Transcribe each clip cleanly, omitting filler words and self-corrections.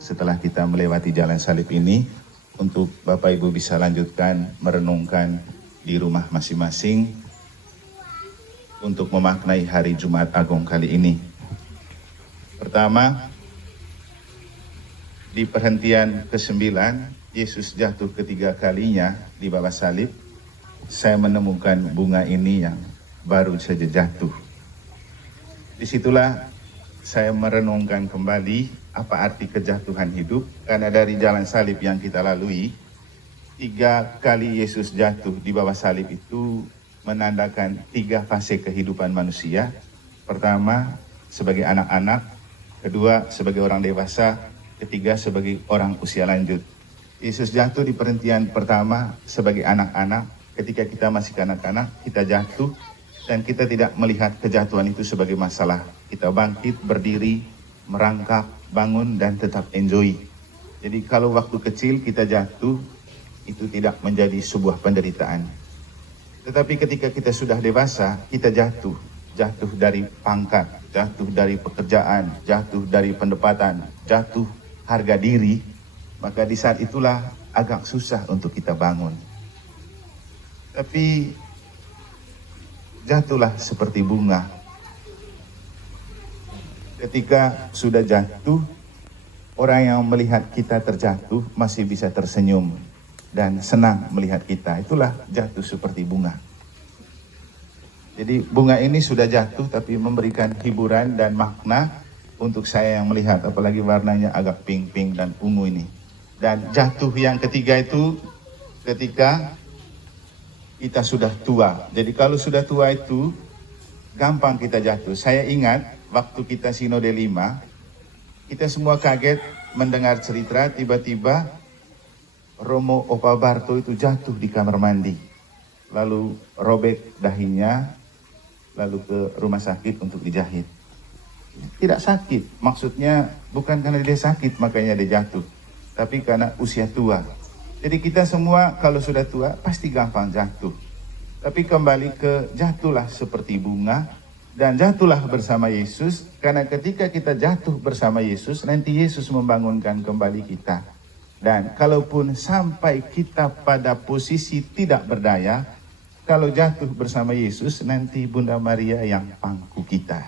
Setelah kita melewati jalan salib ini, untuk Bapak Ibu bisa lanjutkan merenungkan di rumah masing-masing untuk memaknai hari Jumat Agung kali ini. Pertama, di perhentian ke-9, Yesus jatuh ketiga kalinya di bawah salib. Saya menemukan bunga ini yang baru saja jatuh. Disitulah saya merenungkan kembali apa arti kejatuhan hidup, karena dari jalan salib yang kita lalui, 3 kali Yesus jatuh di bawah salib itu menandakan 3 fase kehidupan manusia. Pertama, sebagai anak-anak. Kedua, sebagai orang dewasa. Ketiga, sebagai orang usia lanjut. Yesus jatuh di perhentian pertama sebagai anak-anak. Ketika kita masih kanak-kanak, kita jatuh dan kita tidak melihat kejatuhan itu sebagai masalah. Kita bangkit, berdiri, merangkak, bangun, dan tetap enjoy. Jadi kalau waktu kecil kita jatuh, itu tidak menjadi sebuah penderitaan. Tetapi ketika kita sudah dewasa, kita jatuh. Jatuh dari pangkat, jatuh dari pekerjaan, jatuh dari pendapatan, jatuh harga diri. Maka di saat itulah agak susah untuk kita bangun. Tapi jatuhlah seperti bunga. Ketika sudah jatuh, orang yang melihat kita terjatuh masih bisa tersenyum dan senang melihat kita. Itulah jatuh seperti bunga. Jadi bunga ini sudah jatuh tapi memberikan hiburan dan makna untuk saya yang melihat, apalagi warnanya agak pink-pink dan ungu ini. Dan jatuh yang ketiga itu ketika kita sudah tua. Jadi kalau sudah tua itu gampang kita jatuh. Saya ingat waktu kita Sinode 5, kita semua kaget mendengar cerita tiba-tiba Romo Opa Barto itu jatuh di kamar mandi. Lalu robek dahinya, lalu ke rumah sakit untuk dijahit. Tidak sakit, maksudnya bukan karena dia sakit makanya dia jatuh, tapi karena usia tua. Jadi kita semua kalau sudah tua pasti gampang jatuh. Tapi kembali ke jatuhlah seperti bunga. Dan jatuhlah bersama Yesus, karena ketika kita jatuh bersama Yesus, nanti Yesus membangunkan kembali kita. Dan kalaupun sampai kita pada posisi tidak berdaya, kalau jatuh bersama Yesus, nanti Bunda Maria yang pangku kita.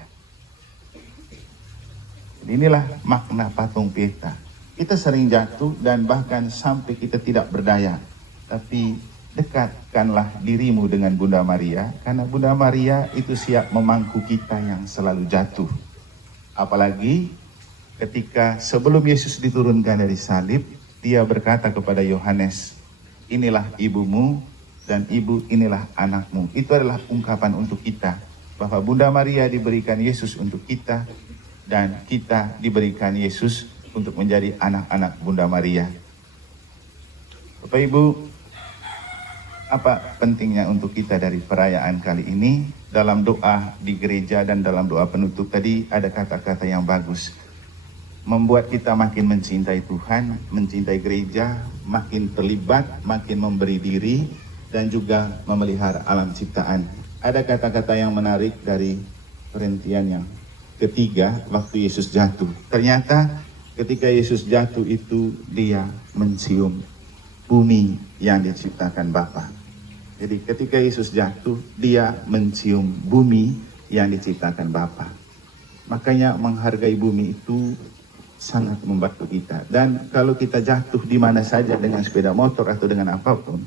Inilah makna patung Pieta. Kita sering jatuh dan bahkan sampai kita tidak berdaya. Tapi dekatkanlah dirimu dengan Bunda Maria, karena Bunda Maria itu siap memangku kita yang selalu jatuh. Apalagi ketika sebelum Yesus diturunkan dari salib, dia berkata kepada Yohanes, inilah ibumu dan ibu inilah anakmu. Itu adalah ungkapan untuk kita, bahwa Bunda Maria diberikan Yesus untuk kita, dan kita diberikan Yesus untuk menjadi anak-anak Bunda Maria. Bapak Ibu, apa pentingnya untuk kita dari perayaan kali ini? Dalam doa di gereja dan dalam doa penutup tadi ada kata-kata yang bagus. Membuat kita makin mencintai Tuhan, mencintai gereja, makin terlibat, makin memberi diri, dan juga memelihara alam ciptaan. Ada kata-kata yang menarik dari perhentian yang ketiga waktu Yesus jatuh. Ternyata ketika Yesus jatuh itu dia mencium bumi yang diciptakan Bapa. Jadi ketika Yesus jatuh, dia mencium bumi yang diciptakan Bapa. Makanya menghargai bumi itu sangat membantu kita. Dan kalau kita jatuh di mana saja dengan sepeda motor atau dengan apapun,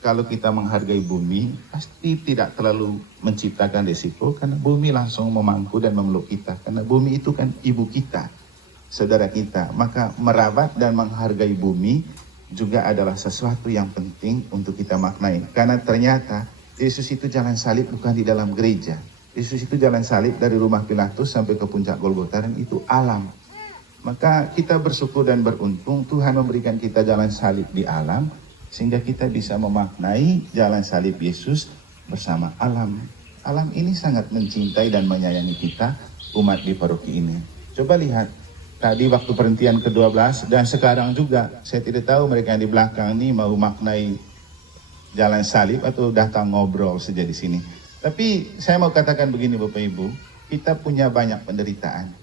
kalau kita menghargai bumi, pasti tidak terlalu menciptakan risiko, karena bumi langsung memangku dan memeluk kita. Karena bumi itu kan ibu kita, saudara kita. Maka merawat dan menghargai bumi juga adalah sesuatu yang penting untuk kita maknai. Karena ternyata Yesus itu jalan salib bukan di dalam gereja. Yesus itu jalan salib dari rumah Pilatus sampai ke puncak Golgota, dan itu alam. Maka kita bersyukur dan beruntung Tuhan memberikan kita jalan salib di alam, sehingga kita bisa memaknai jalan salib Yesus bersama alam. Alam ini sangat mencintai dan menyayangi kita, umat di paroki ini. Coba lihat, tadi waktu perhentian ke-12 dan sekarang juga, saya tidak tahu mereka yang di belakang ini mau maknai jalan salib atau datang ngobrol saja di sini. Tapi saya mau katakan begini Bapak Ibu, kita punya banyak penderitaan.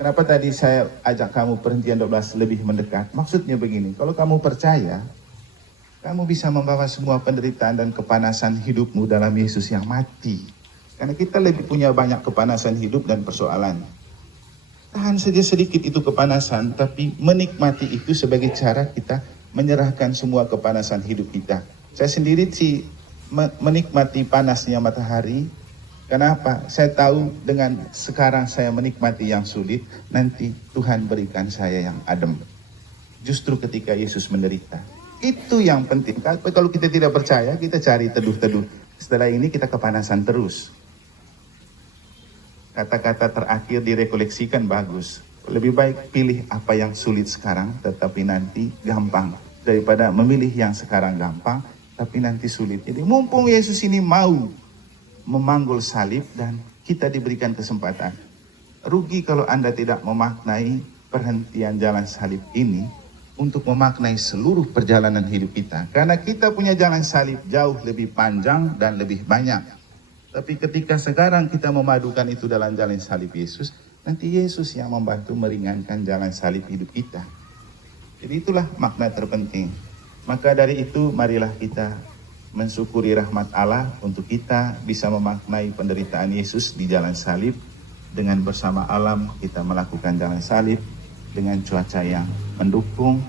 Kenapa tadi saya ajak kamu perhentian 12 lebih mendekat? Maksudnya begini, kalau kamu percaya, kamu bisa membawa semua penderitaan dan kepanasan hidupmu dalam Yesus yang mati. Karena kita lebih punya banyak kepanasan hidup dan persoalan. Tahan saja sedikit itu kepanasan, tapi menikmati itu sebagai cara kita menyerahkan semua kepanasan hidup kita. Saya sendiri sih menikmati panasnya matahari. Kenapa? Saya tahu dengan sekarang saya menikmati yang sulit, nanti Tuhan berikan saya yang adem. Justru ketika Yesus menderita. Itu yang penting. Kalau kita tidak percaya, kita cari teduh-teduh. Setelah ini kita kepanasan terus. Kata-kata terakhir direkoleksikan bagus. Lebih baik pilih apa yang sulit sekarang, tetapi nanti gampang. Daripada memilih yang sekarang gampang, tapi nanti sulit. Jadi mumpung Yesus ini mau memanggul salib dan kita diberikan kesempatan. Rugi kalau Anda tidak memaknai perhentian jalan salib ini untuk memaknai seluruh perjalanan hidup kita. Karena kita punya jalan salib jauh lebih panjang dan lebih banyak. Tapi ketika sekarang kita memadukan itu dalam jalan salib Yesus, nanti Yesus yang membantu meringankan jalan salib hidup kita. Jadi itulah makna terpenting. Maka dari itu marilah kita mensyukuri rahmat Allah untuk kita bisa memaknai penderitaan Yesus di jalan salib. Dengan bersama alam kita melakukan jalan salib dengan cuaca yang mendukung.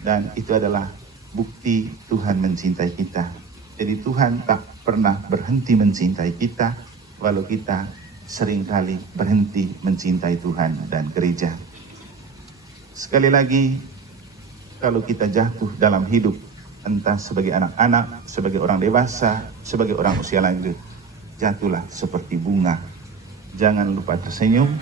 Dan itu adalah bukti Tuhan mencintai kita. Jadi Tuhan tak pernah berhenti mencintai kita, walau kita seringkali berhenti mencintai Tuhan dan gereja. Sekali lagi, kalau kita jatuh dalam hidup, entah sebagai anak-anak, sebagai orang dewasa, sebagai orang usia lanjut, jatuhlah seperti bunga. Jangan lupa tersenyum,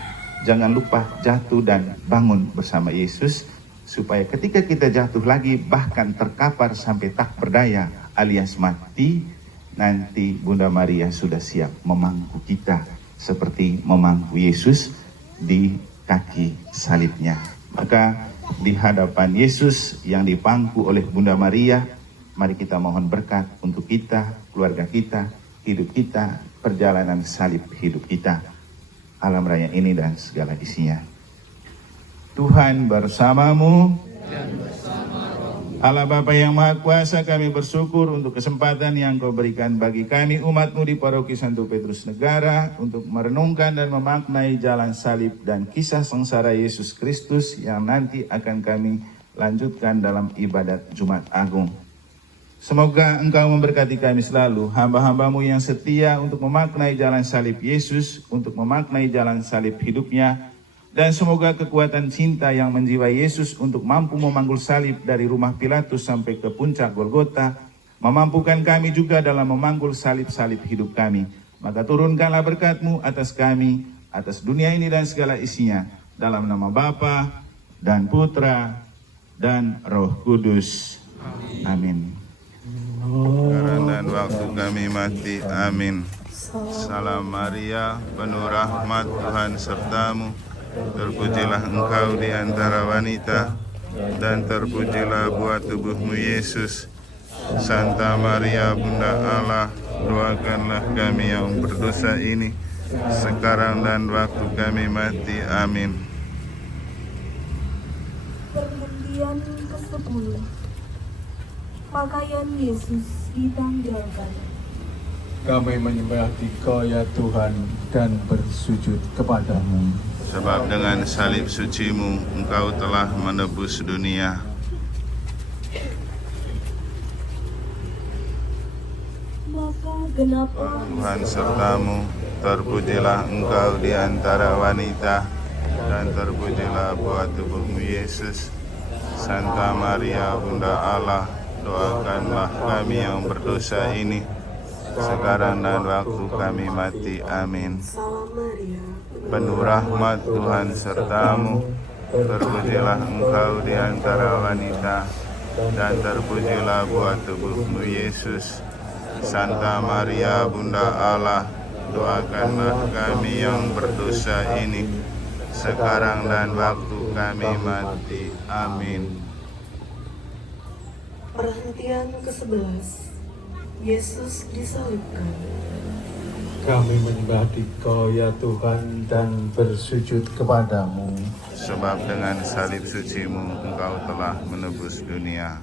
jangan lupa jatuh dan bangun bersama Yesus, supaya ketika kita jatuh lagi, bahkan terkapar sampai tak berdaya alias mati, nanti Bunda Maria sudah siap memangku kita, seperti memangku Yesus di kaki salibnya. Maka di hadapan Yesus yang dipangku oleh Bunda Maria, mari kita mohon berkat untuk kita, keluarga kita, hidup kita, perjalanan salib hidup kita, alam raya ini dan segala isinya. Tuhan bersamamu, Allah Bapa yang Maha Kuasa, kami bersyukur untuk kesempatan yang Kau berikan bagi kami umat-Mu di Paroki Santo Petrus Negara untuk merenungkan dan memaknai jalan salib dan kisah sengsara Yesus Kristus yang nanti akan kami lanjutkan dalam ibadat Jumat Agung. Semoga Engkau memberkati kami selalu, hamba-hamba-Mu yang setia untuk memaknai jalan salib Yesus, untuk memaknai jalan salib hidupnya. Dan semoga kekuatan cinta yang menjiwai Yesus untuk mampu memanggul salib dari rumah Pilatus sampai ke puncak Golgota, memampukan kami juga dalam memanggul salib-salib hidup kami. Maka turunkanlah berkat-Mu atas kami, atas dunia ini dan segala isinya, dalam nama Bapa dan Putra dan Roh Kudus. Amin. Sekarang dan waktu kami mati. Amin. Salam Maria, penuh rahmat, Tuhan sertamu. Terpujilah engkau di antara wanita, dan terpujilah buah tubuhmu Yesus. Santa Maria Bunda Allah, doakanlah kami yang berdosa ini, sekarang dan waktu kami mati. Amin. Perhentian ke-10. Pakaian Yesus ditanggalkan. Kami menyembah Dikau ya Tuhan dan bersujud kepadamu. Sebab dengan salib suci-Mu, Engkau telah menebus dunia. Maka genaplah Tuhan sertamu, terpujilah engkau di antara wanita, dan terpujilah buah tubuhmu Yesus. Santa Maria Bunda Allah, doakanlah kami yang berdosa ini, sekarang dan waktu kami mati. Amin. Salam Maria, Penuh rahmat, Tuhan sertamu, terpujilah engkau di antara wanita, dan terpujilah buah tubuhmu Yesus. Santa Maria Bunda Allah, doakanlah kami yang berdosa ini, sekarang dan waktu kami mati. Amin. perhentian ke-11. Yesus disalibkan. Kami menyembah Dikau ya Tuhan dan bersujud kepadamu. Sebab dengan salib sucimu Engkau telah menebus dunia.